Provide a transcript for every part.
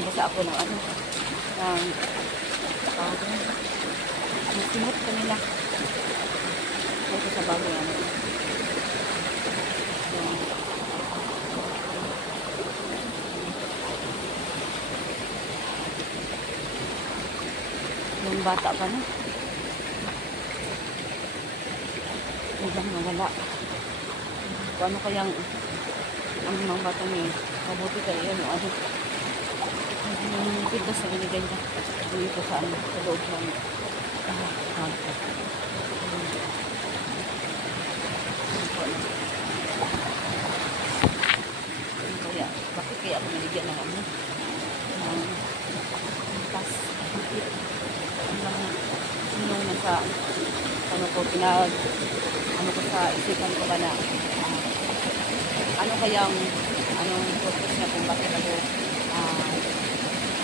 basa ako ng ano, ng simot kanila. Ito sa bago ano. Yung bata pa na. Biglang nawala. Kung ano kayang ang mga bata niya. Mabuti kayo yun. Ano. Yung pintas na binigay niya. Dito sa ano. Sa loob ng kaya, bakit kaya ako binigyan ng ano? Ng pintas. Nung nasa ano ko sa isipan ko ba na ano kayang anong process na kung bakit ako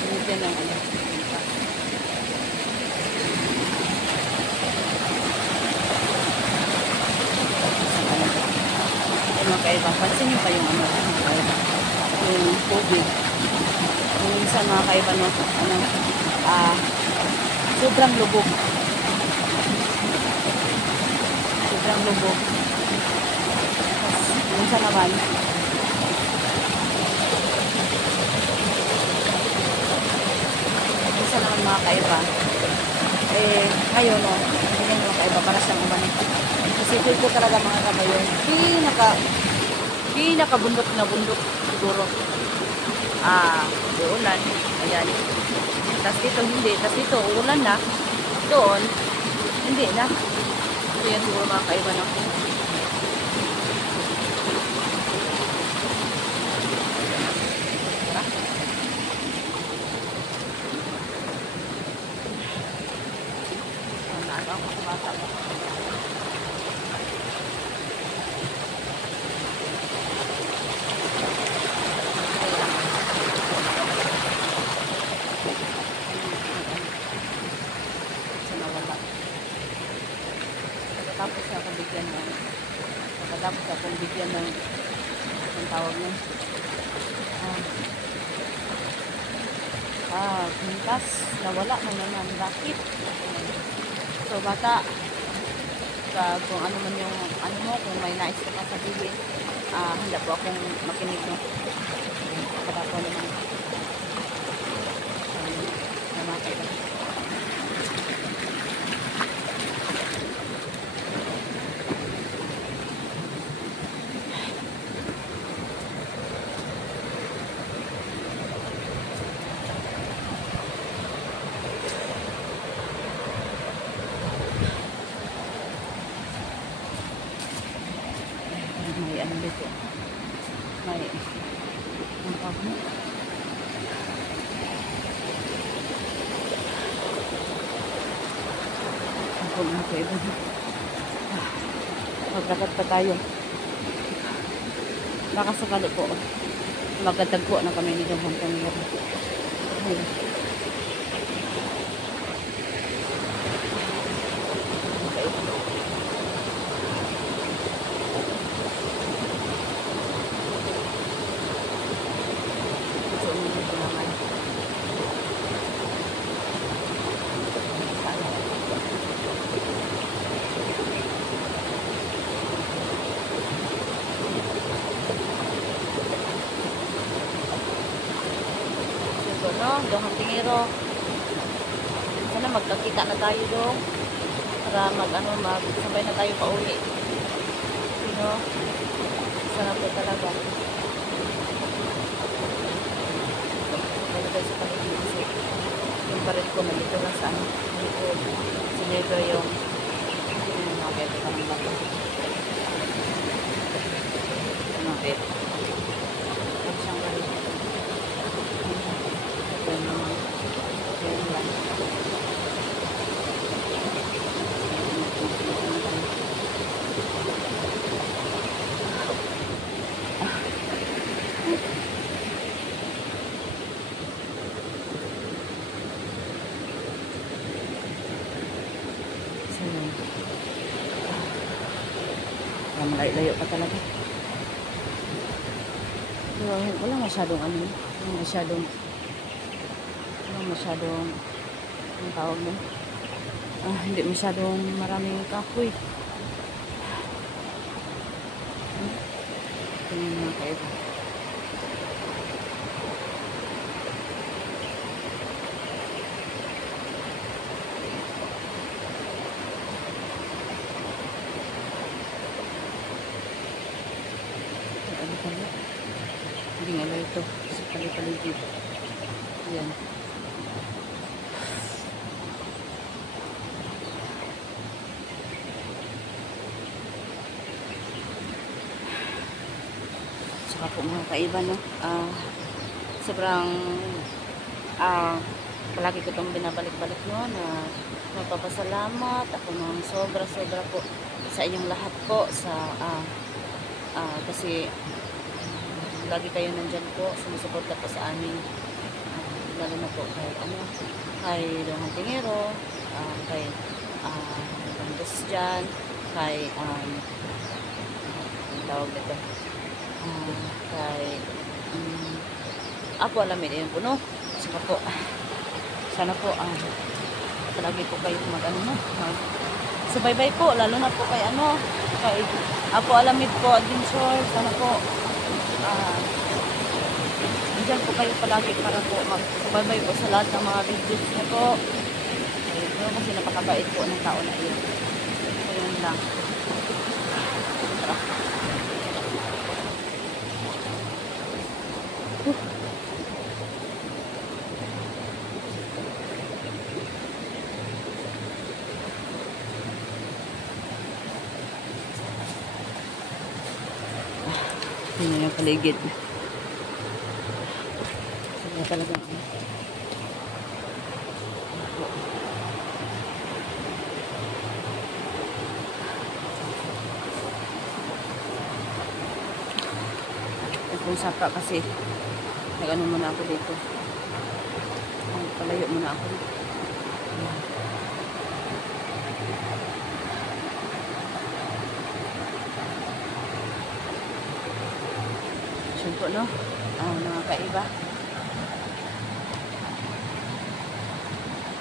binigyan ng ano pintas. Ano kayo ba? Pansin nyo pa yung ano yung COVID yung minsan mga kaiba no sobrang lubog. Sobrang lubog. Tapos, minsan naman, mga kaiba, ngayon, no, hindi na mga kaiba para siyang umanik. Kasi feel ko talaga mga kamay yung pinakabundok na bundok siguro. Uulan. Ayan. Tapos dito hindi. Tapos dito uulan na. Doon hindi na. Ito yan siguro mga kaiba na. Ano ako kumata mo. Tapos akong bigyan ng ang tawag nun pintas nawala na naman rakit. So bata kung ano man yung ano mo, kung may nais ka pa sabihin, handa po akong makinig mo para po naman namatay ka. May ano dito. May ang tawag mo. Ako na ito iba. Maglakad pa tayo. Baka sakali po. Magdagpo na kami ni Johan kanina. Ayun. No, doon tingiro. Sana magkakita na tayo doon. Para magsabay na tayo pauwi. Sino? Sana po talaga. Dito tayo sa paligid. Yung parit ko nandito lang sa likod. Sinigro yung makita ka ng bato. Nakit. Ito siyang parit. Malayo pa talaga. Pero wala masyadong ano, masyadong masyadong, ang tawag nun, hindi masyadong maraming kahoy. Tingnan mga kaiba. Hindi nga ito sa paligid. Yan. Saka po mga kaiba, no? Sobrang palagi ko itong binabalik-balik, no, na magpapasalamat ako ng sobra-sobra po sa inyong lahat po sa kasi lagi kayo nandyan po, sumusuporta po sa amin, lalo na po kay Don Tingero, kay Bandos dyan, kay ang tawag nito, kay Apo Alamid, yun po, no? Saka po, sana po palagi po kayo subaybay po, lalo na po kay kay Apo Alamid po, Adventure. Sana po andyan po kayo palagi para po magsubaybay po sa lahat ng mga videos niyo po. Kasi napakabait po ng tao na yun. So yun lang. Tara. Yun na yung paligid. Sige talaga. Kung saka kasi nag-ano muna ako dito. Palayo muna ako dito. Po, no? Mga kaiba.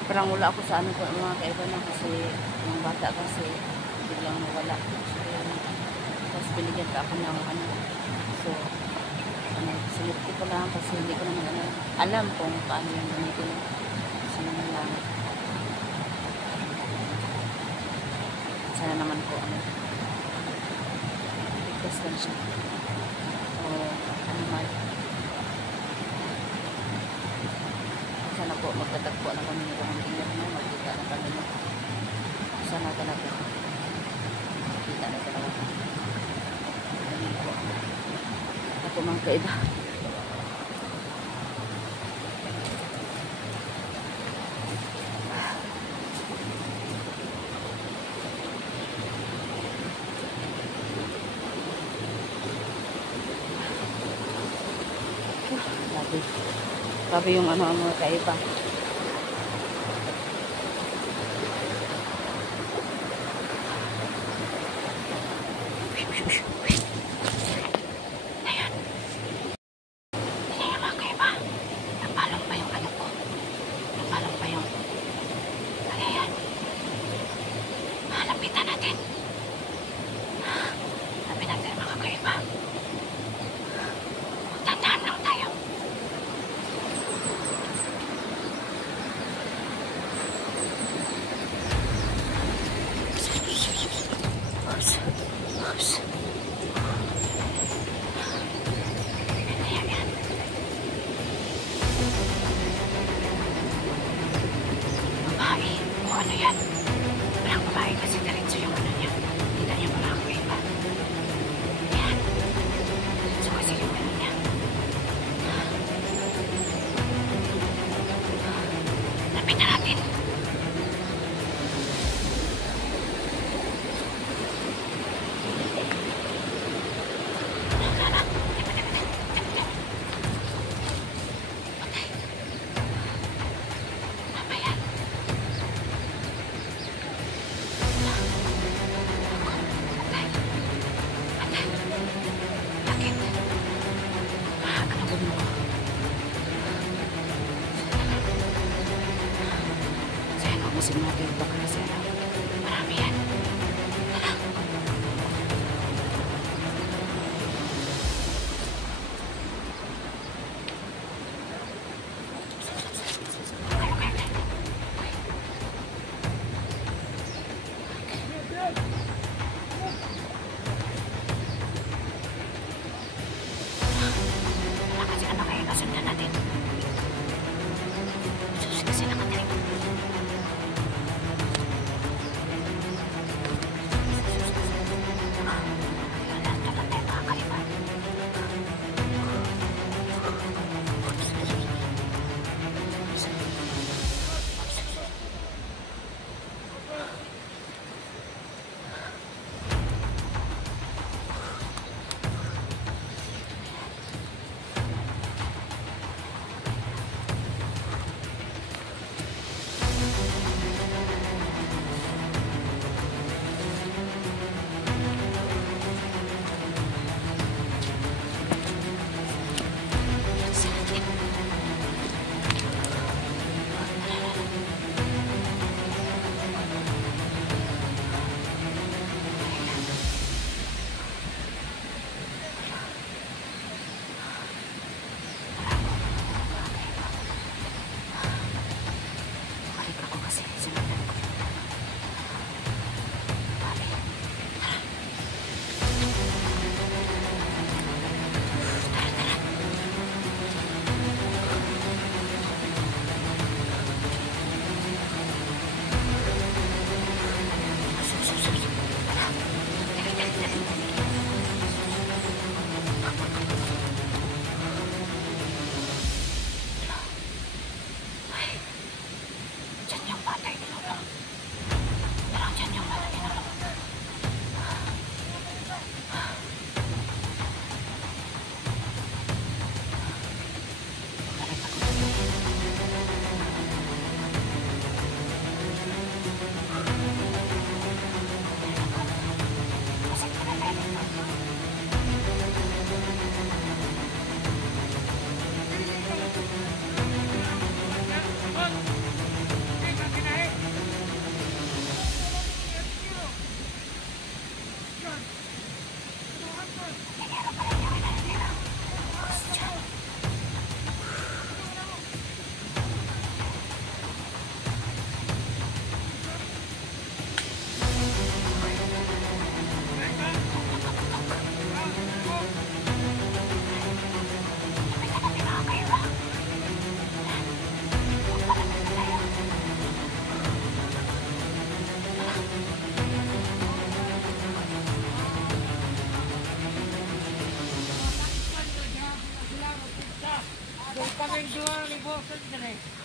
Parang wala ako sa po mga kaiba na kasi yung bata kasi biglang nawala. So, tapos binigyan ka ako ng so sulit ko lang kasi hindi ko naman alam kung paano yung gamitin. So, naman lang. Sana naman po request lang siya. Sana po magtatagpo na kami ng mga tingnan mo, magkita na kami mo. Sana talaga magkita na talaga. Ganun po ako mga kaiba. Grabe yung mga kaiba. Ayan. Ayan mga kaiba. Napalong pa yung ko. Napalong pa yung ayan. Lapitan natin. Lapitan natin mga kaiba. Tandaan lang tayo. Ayusin natin baka kasi ano, marami yan. Kasi ano kayo, nasundan natin. Sus, kasi nakatayo.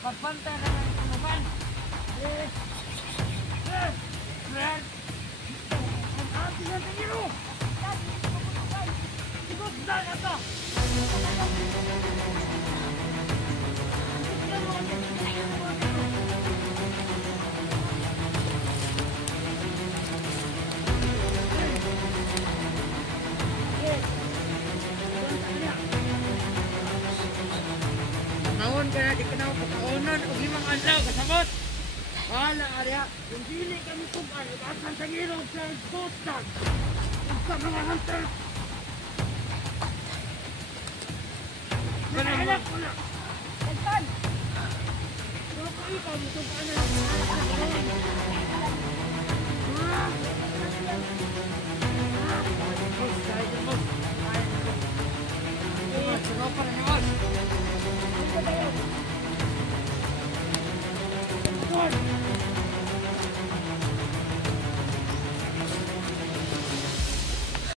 Pagbanta na ng tulungan. Brad! Ang ating ng tingiro! Sigod na na ito! Naon ka na, di ka na pagkaonan o limang adlaw kasabot. Wala arya, kung dili kami tugan, ibasan sa ngilong sa tutan. Sa mga hunter. Anak ko na. Tagtan! Pero kung ikaw, tugan na lang sa mga